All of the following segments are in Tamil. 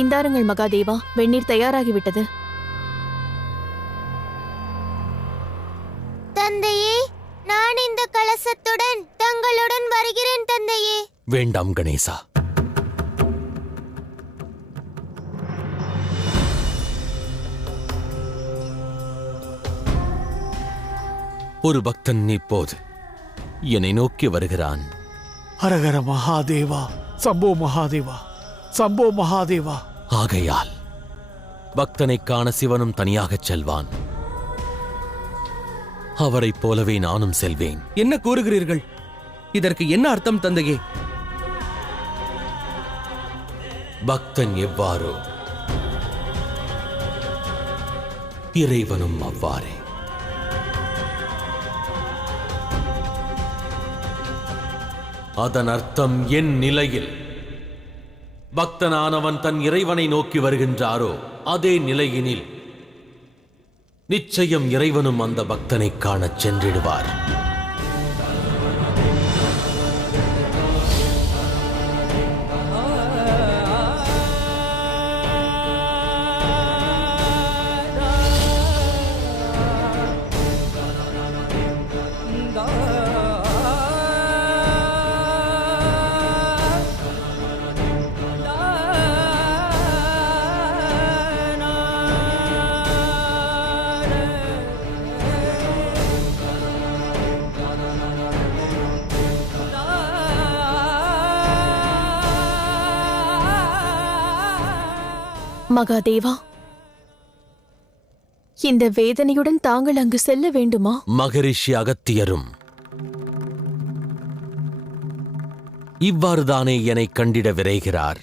இந்தாருங்கள் மகாதேவா, வெந்நீர் தயாராகிவிட்டது. தந்தையே, நான் இந்த கலசத்துடன் தங்களுடன் வருகிறேன் தந்தையே. வேண்டாம் கணேசா. ஒரு பக்தன் இப்போது என்னை நோக்கி வருகிறான். ஹரஹர மகாதேவா, சம்போ மகாதேவா, சம்போ மகாதேவா. ஆகையால் பக்தனை காண சிவனும் தனியாகச் செல்வான். அவரைப் போலவே நானும் செல்வேன். என்ன கூறுகிறீர்கள்? இதற்கு என்ன அர்த்தம் தந்தையே? பக்தன் எவ்வாறோ இறைவனும் அவ்வாறே. அதன் அர்த்தம் என் நிலையில் பக்தனானவன் தன் இறைவனை நோக்கி வருகின்றாரோ அதே நிலையினில் நிச்சயம் இறைவனும் அந்த பக்தனை காணச் சென்றிடுவார். மகாதேவா, இந்த வேதனையுடன் தாங்கள் அங்கு செல்ல வேண்டுமா? மகரிஷி அகத்தியரும் இவ்வாறுதானே என்னை கண்டிட விரைகிறார்.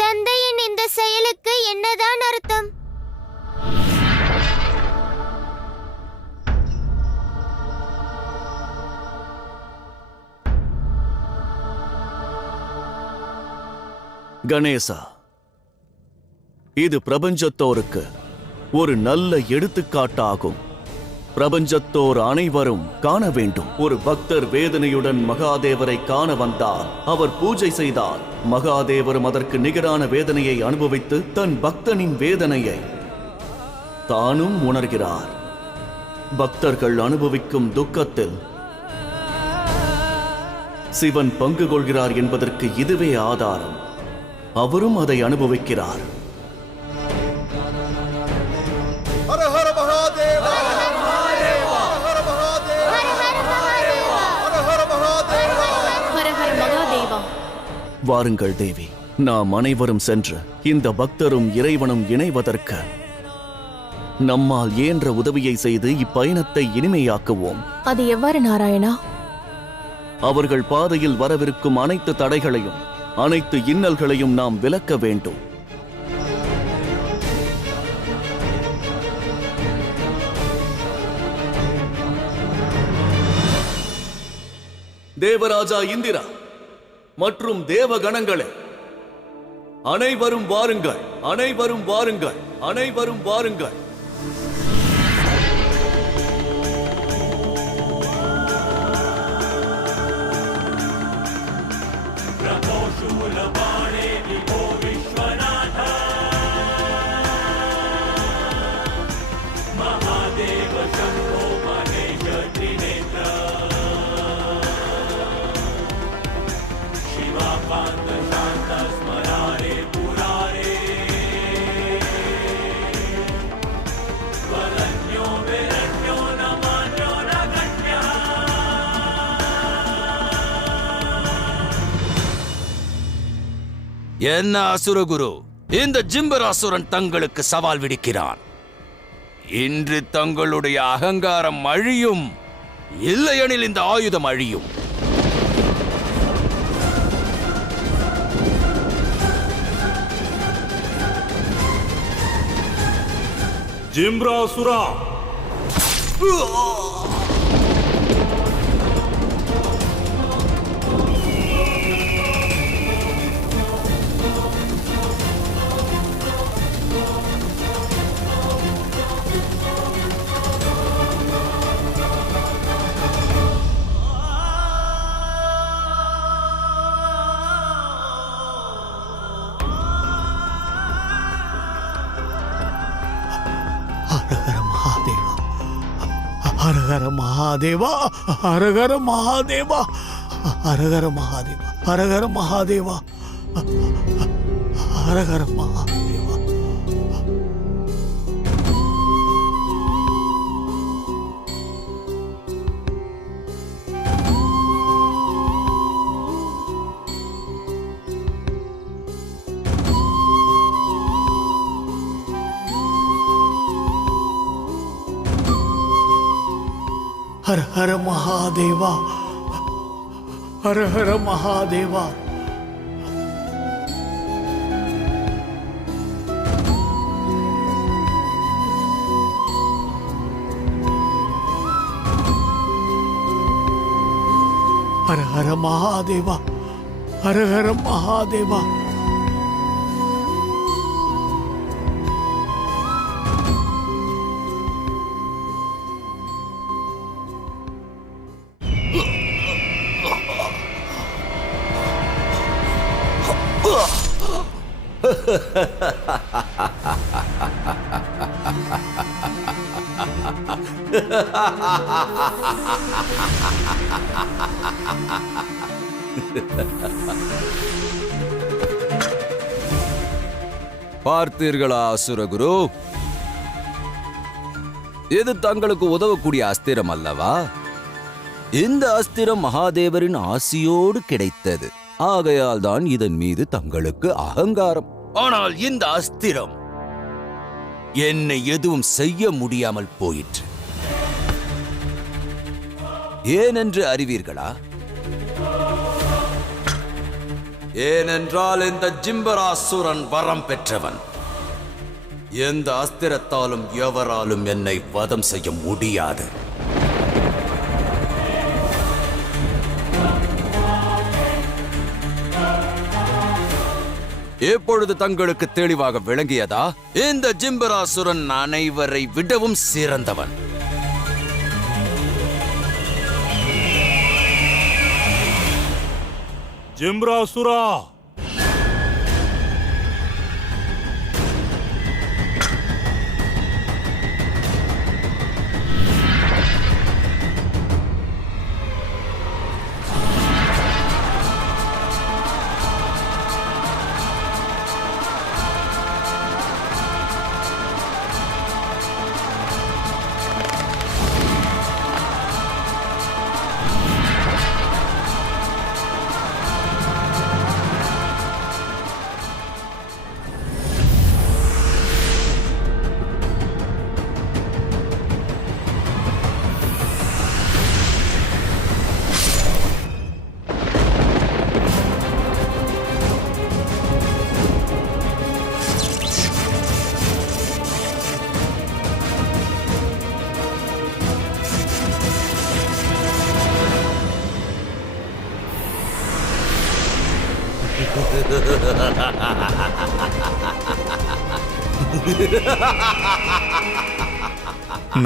தந்தையின் இந்த செயலுக்கு என்னதான் அர்த்தம்? கணேசா, இது பிரபஞ்சத்தோருக்கு ஒரு நல்ல எடுத்துக்காட்டாகும். பிரபஞ்சத்தோர் அனைவரும் காண வேண்டும். ஒரு பக்தர் வேதனையுடன் மகாதேவரை காண வந்தால், அவர் பூஜை செய்தால், மகாதேவரும் அதற்கு நிகரான வேதனையை அனுபவித்து தன் பக்தனின் வேதனையை தானும் உணர்கிறார். பக்தர்கள் அனுபவிக்கும் துக்கத்தில் சிவன் பங்கு கொள்கிறார் என்பதற்கு இதுவே ஆதாரம். அவரும் அதை அனுபவிக்கிறார். வாருங்கள் தேவி, நாம் அனைவரும் சென்று இந்த பக்தரும் இறைவனும் இணைவதற்கு நம்மால் இயன்ற உதவியை செய்து இப்பயணத்தை இனிமையாக்குவோம். அது எவ்வாறு நாராயணா? அவர்கள் பாதையில் வரவிருக்கும் அனைத்து தடைகளையும் அனைத்து இன்னல்களையும் நாம் விலக்க வேண்டும். தேவராஜா இந்திரா மற்றும் தேவகணங்களே, அனைவரும் வாருங்கள், அனைவரும் வாருங்கள், அனைவரும் வாருங்கள். என்ன அசுரகுரு, இந்த ஜிம்பராசுரன் தங்களுக்கு சவால் விடுக்கிறான். இன்று தங்களுடைய அகங்காரம் அழியும், இல்லையெனில் இந்த ஆயுதம் அழியும். ஜிம்ராசுரா, ஹரஹர மகாதேவா, ஹரஹர மகாதேவா, ஹரஹர மகாதேவா, ஹரஹர மகாதேவா, ஹரஹர மகாதேவா. ஹர ஹர மகாதேவா, ஹர ஹர மகாதேவா. ஹர ஹர மகாதேவா, ஹர ஹர மகாதேவா. பார்த்தீர்களா அசுரகுரு, இது தங்களுக்கு உதவக்கூடிய அஸ்திரம் அல்லவா? இந்த அஸ்திரம் மகாதேவரின் ஆசியோடு கிடைத்தது. ஆகையால் தான் இதன் மீது தங்களுக்கு அகங்காரம். ஆனால் இந்த அஸ்திரம் என்னை எதுவும் செய்ய முடியாமல் போயிற்று. ஏனென்று அறிவீர்களா? ஏனென்றால் இந்த ஜிம்பராசுரன் வரம் பெற்றவன். எந்த அஸ்திரத்தாலும் எவராலும் என்னை வதம் செய்ய முடியாது. எப்பொழுது தங்களுக்கு தெளிவாக விளங்கியதா? இந்த ஜிம்பராசுரன் அனைவரை விடவும் சிறந்தவன். ஜிம்ராசுரா,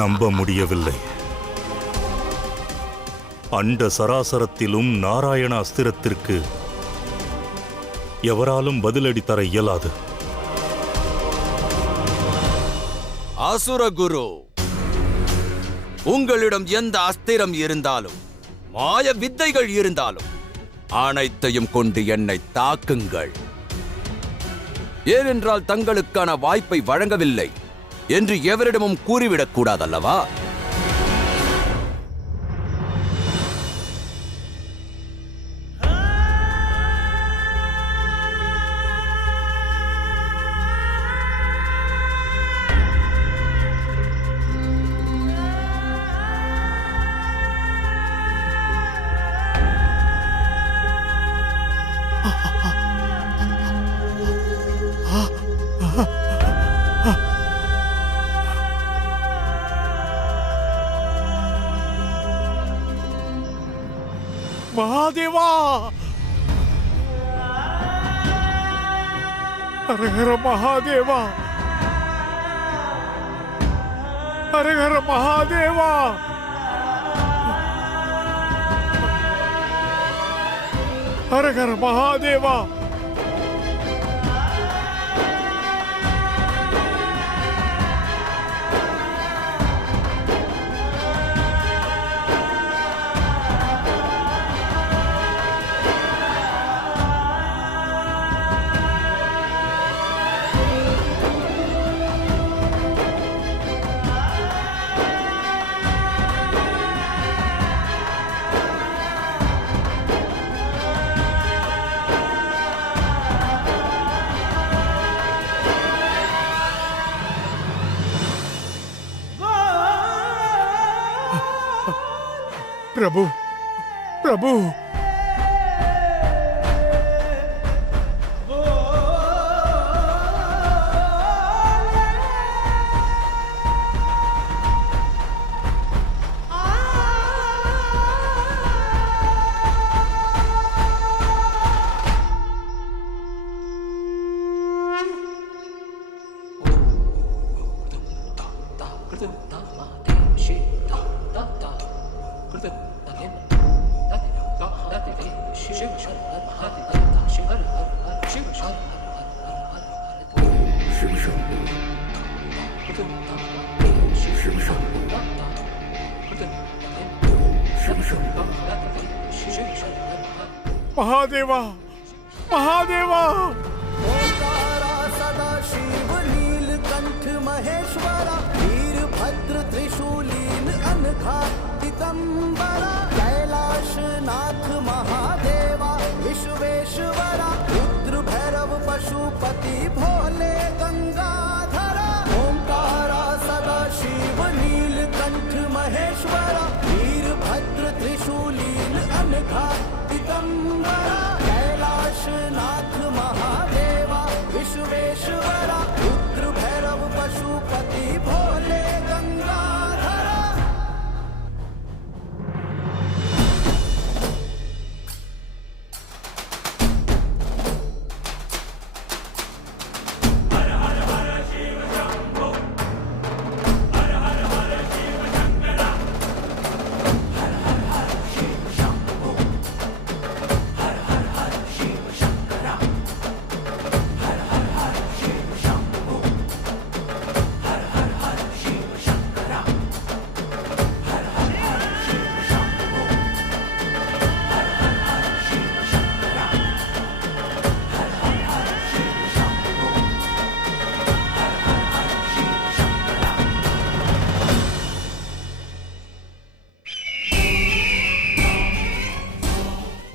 நம்ப முடியவில்லை. அண்ட சராசரத்திலும் நாராயண அஸ்திரத்திற்கு எவராலும் பதிலடி தர இயலாது. அசுரகுரு, உங்களிடம் எந்த அஸ்திரம் இருந்தாலும், மாய வித்தைகள் இருந்தாலும், அனைத்தையும் கொண்டு என்னை தாக்குங்கள். ஏனென்றால் தங்களுக்கான வாய்ப்பை வழங்கவில்லை என்று எவரிடமும் கூறிவிடக் கூடாதல்லவா? மகாதேவா ஹரஹர மகாதேவா ஹரஹர மகாதேவா ஹரஹர மகாதேவா பிரபு பிரபு மகாதேவா மகாதேவா सदा शिव नीलकंठ महेश्वरा वीरभद्र त्रिशूलीन अनघा दिगंबरा कैलाशनाथ महादेवा विश्वेश्वरा रुद्र भैरव पशुपति भोले गंगाधरा ओंकारा सदा शिव नीलकंठ महेश्वरा वीरभद्र त्रिशूलीन अनघा दिगंबरा कैलाशनाथ महादेवा विश्वेश्वरा रुद्र भैरव पशुपति भोले गंगाधरा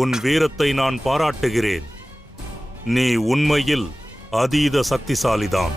உன் வீரத்தை நான் பாராட்டுகிறேன். நீ உண்மையில் அதீத சக்திசாலிதான்.